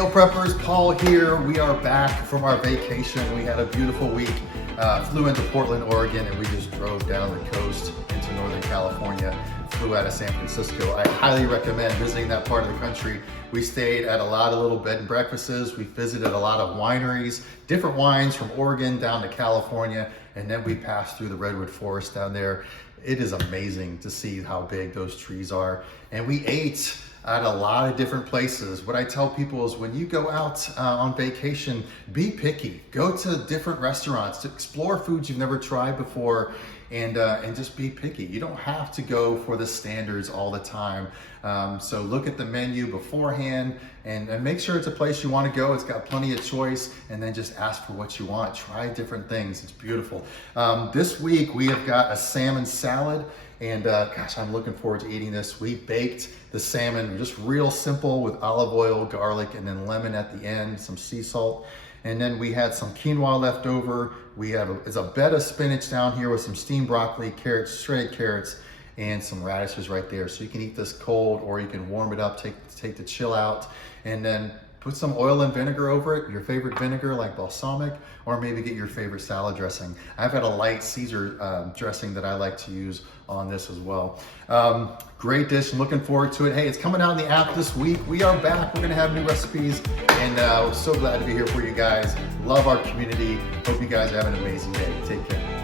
Meal Preppers, Paul here. We are back from our vacation. We had a beautiful week. Flew into Portland, Oregon, and we just drove down the coast into Northern California. Flew out of San Francisco. I highly recommend visiting that part of the country. We stayed at a lot of little bed and breakfasts. We visited a lot of wineries, different wines from Oregon down to California, and then we passed through the redwood forest down there. It is amazing to see how big those trees are. And we ate at a lot of different places. What I tell people is when you go out on vacation, be picky. Go to different restaurants to explore foods you've never tried before, and just be picky. You don't have to go for the standards all the time. So look at the menu beforehand and make sure it's a place you want to go. It's got plenty of choice, and then just ask for what you want. Try different things. It's beautiful. This week we have got a salmon salad. And gosh, I'm looking forward to eating this. We baked the salmon just real simple with olive oil, garlic, and then lemon at the end, some sea salt. And then we had some quinoa left over. We have it's a bed of spinach down here with some steamed broccoli, carrots, shredded carrots, and some radishes right there. So you can eat this cold, or you can warm it up, take the chill out, and then put some oil and vinegar over it, your favorite vinegar like balsamic, or maybe get your favorite salad dressing. I've got a light Caesar dressing that I like to use on this as well. Great dish, I'm looking forward to it. Hey, it's coming out in the app this week. We are back, we're gonna have new recipes, and we're so glad to be here for you guys. Love our community. Hope you guys have an amazing day. Take care.